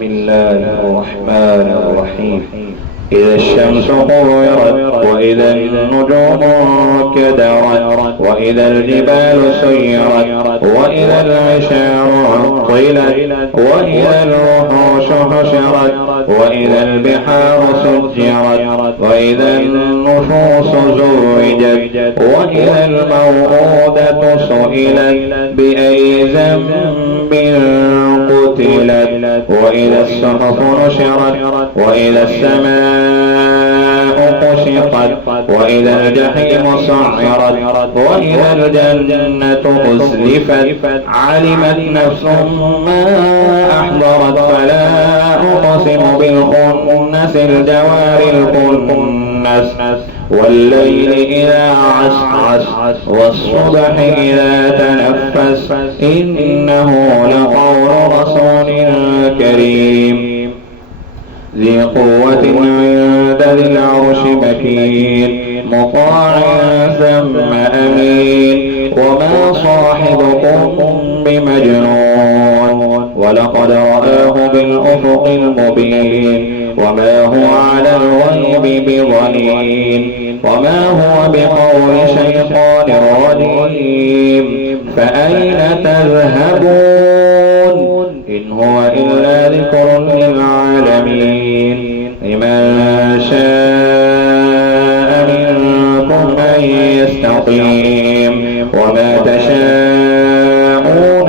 بسم الله الرحمن الرحيم. إذا الشمس كورت وإذا النجوم كدرت وإذا الجبال سيرت وإذا العشار عطلت وإذا الوحوش حشرت وإذا البحار سجرت وإذا النفوس زوجت وإذا الموءودة سئلت بأي ذنب قتلت وإذا الصحف نشرت وإذا السماء كشطت وإذا الجحيم سعرت وإذا الجنة أزلفت علمت نفس ما أحضرت فلا أقسم بالخنس الجوار الكنس والليل إذا عسعس والصبح إذا تنفس إنه لقول رسول كريم ذي قوة عند ذي العرش مكين مطاع ثم أمين وما صاحبكم بمجنون ولقد رآه بالأفق المبين وما هو على الغيب بضنين وما هو بقول شيطان رجيم فأين تذهبون إن هو إلا ذكر للعالمين لمن شاء منكم أن يستقيم وما تشاءون